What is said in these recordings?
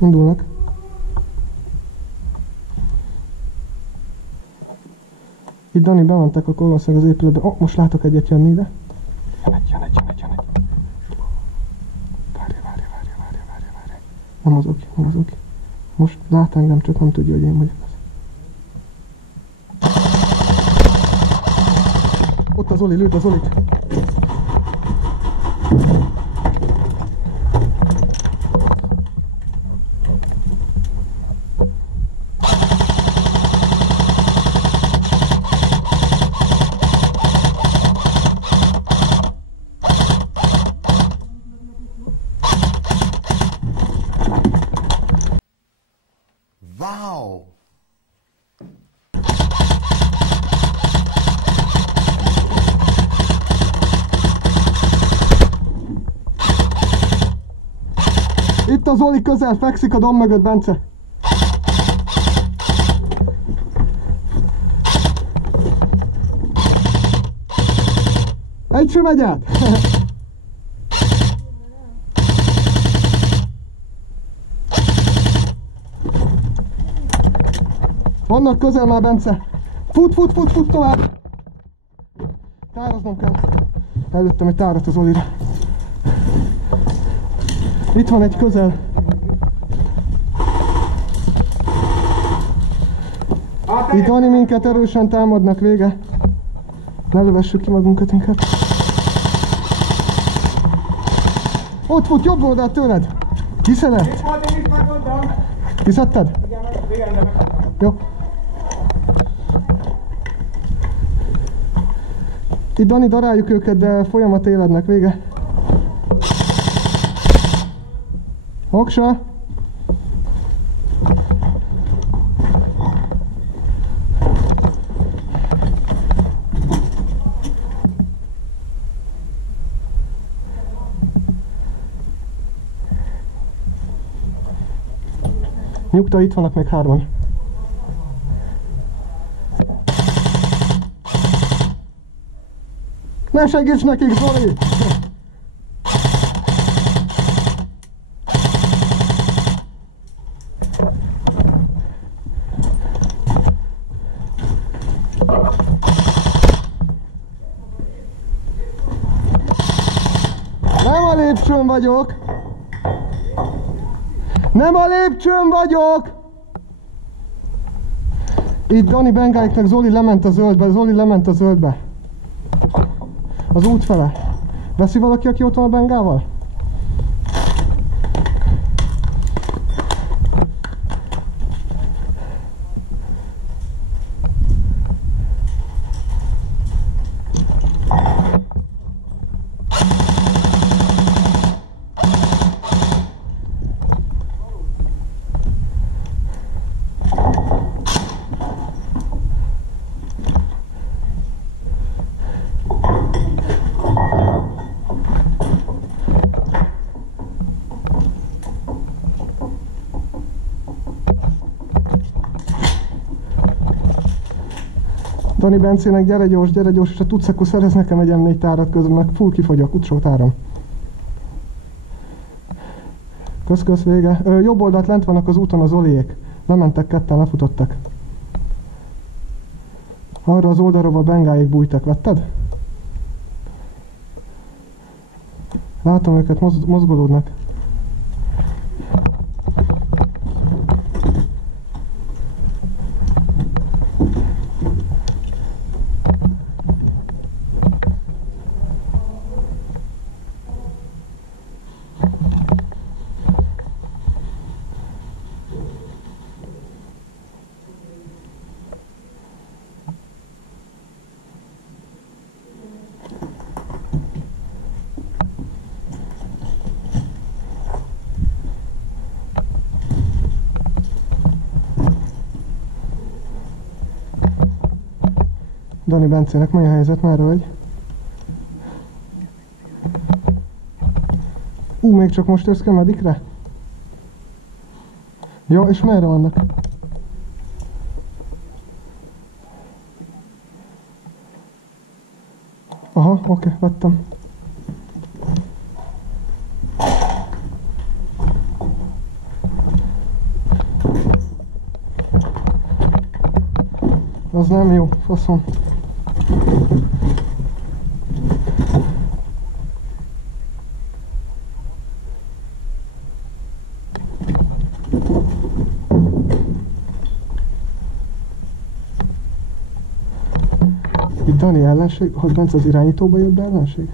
Indulnak. Itt Dani bementek a valószínűleg az épületbe. Oh, most látok egyet jönni ide. Jön egy. Várja. Nem mozog. Most lát engem, csak nem tudja, hogy én vagyok. Ott az Oli, lőd az Olit. Wow! Itt az Oli közel fekszik a domb mögött, Bence. Egy sem megy át. Vannak közel már, Bence. Fut tovább. Tároznom kell. Előttem egy tárat az Olira. Itt van egy közel. Itt Dani minket erősen támadnak, vége. Ne lövessük ki magunkat inkább. Ott fut, jobb oldalt tőled. Kiszedett? Kiszedted? Jó. Itt Dani, daráljuk őket, de folyamat élednek, vége. Oksa! Nyugta, itt vannak még hárman. Ne segíts nekik, Zoli! Nem a lépcsőn vagyok! Nem a lépcsőn vagyok! Itt Dani bengáiknak Zoli lement a zöldbe. Az út fele. Veszi valaki, aki ott van a bengával? Dani Bencének, gyere gyors, és ha tudsz, akkor szerez nekem egy M4 tárat közben, meg full kifogyok, utcsó táram. Kösz, vége. Jobb oldalt lent vannak az úton az Oliék. Lementek ketten, lefutottak. Arra az oldalról a bengáik bújtak, vetted? Látom őket, mozgolódnak. Dani Bencének, mi a helyzet? Merre vagy? Még csak most érsz ki a medikre? Jó, és merre vannak? Aha, oké, vettem. Az nem jó, faszom. Itt Dani ellenség, hogy Bence az irányítóba jött be ellenség?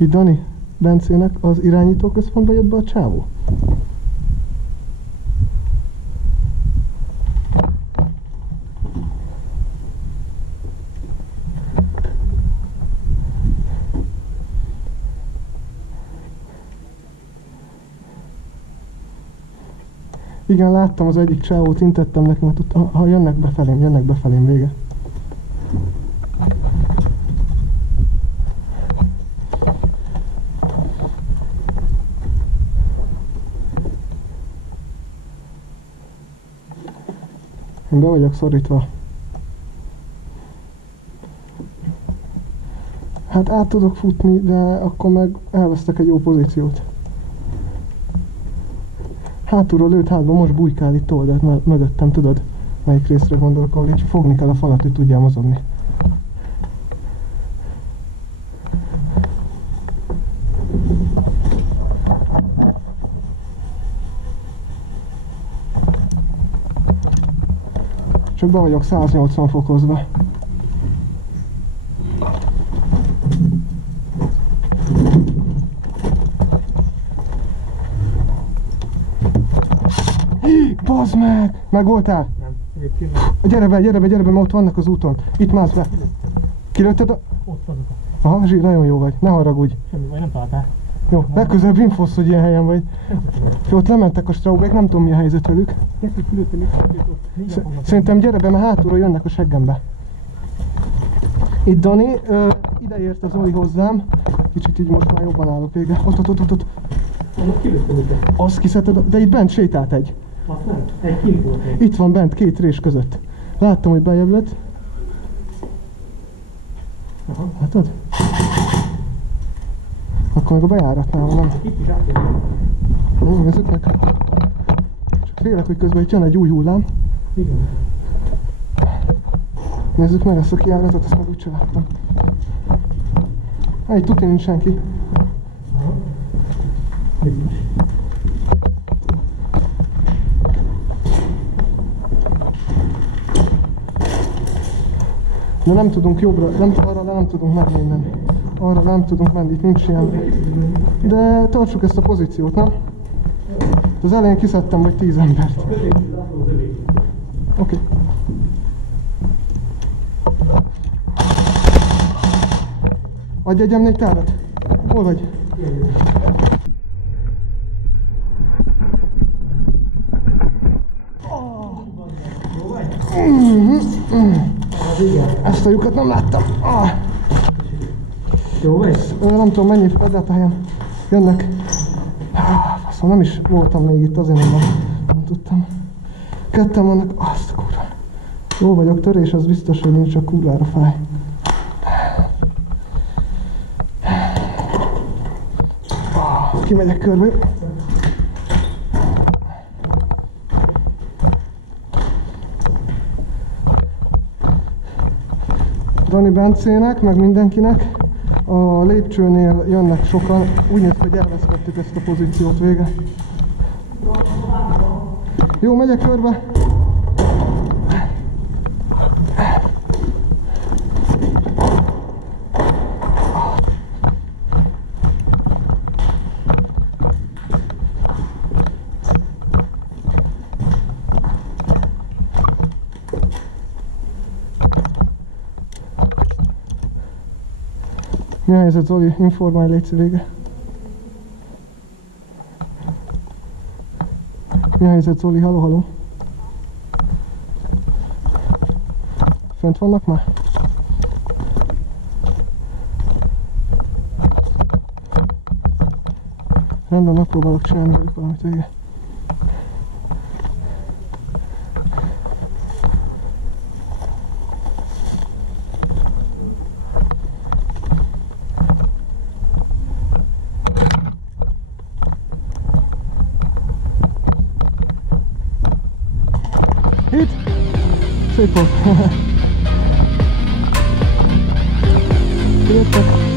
Itt Dani, Bencének az irányító központba jött be a csávó? Igen, láttam az egyik csávót, intettem neki, mert ott, ha jönnek befelém, vége. Én be vagyok szorítva. Hát át tudok futni, de akkor meg elvesztek egy jó pozíciót. Hátulról lőtt hátba, most bujkál itt oldalt mögöttem, tudod, melyik részre gondolok, ahol így fogni kell a falat, hogy tudjál mozogni. Csak be vagyok 180 fokozva. Bazd meg! Megvoltál? Nem, egyébként nem. Gyere be, mert ott vannak az úton. Itt mász be. Kilőtted a... Ott azok. Aha, Zsír, nagyon jó vagy. Ne haragudj. Semmi baj, nem találtál. Jó, legközelebb infosz, hogy ilyen helyen vagy. Ott lementek a straubek, nem tudom mi a helyzet velük. Kettőt kilőttem itt, Szerintem gyere be, mert hátulról jönnek a seggembe. Itt Dani, ide ért az Oli hozzám. Kicsit így most már jobban állok vége. Ott. Ott kilőttem itt. Azt kiszedted, de itt bent sétált egy. Azt nem? Egy kint volt egy. Itt van bent, két rés között. Láttam, hogy bejebb lett. Aha. Látod? Akkor meg a bejáratnál van, nem? Itt is átjön. Nézzük meg. Csak félek, hogy közben itt jön egy új hullám. Igen. Nézzük meg ezt a kijáratot, ezt meg úgyse láttam. Itt tuti nincs senki. Aha. Biztos. De nem tudunk jobbra, arra nem tudunk menni innen. Arra nem tudunk menni, itt nincs ilyen. De tartsuk ezt a pozíciót, nem? Az elején kiszedtem vagy 10 embert. Oké. Adj egy M4 tárat. Hol vagy? Ezt a lyukat nem láttam. Jó vagy? Nem tudom mennyi fedett a helyem. Jönnek. Faszom, nem is voltam még itt, azért nem tudtam. Ketten vannak. Azt a kurva. Jó vagyok, törés, az biztos, hogy nincs, csak kurvára fáj. Kimegyek körbe. Dani Bencének, meg mindenkinek. A lépcsőnél jönnek sokan. Úgy néz, hogy elvesztettük ezt a pozíciót, vége. Jó, megyek körbe. Mi a helyzet, Zoli? Informálj, légy vége. Mi a helyzet, Zoli? Halló, halló? Fent vannak már? Rendben, megpróbálok csinálni velük valamit, vége. Itt! Szép volt. Jöttek.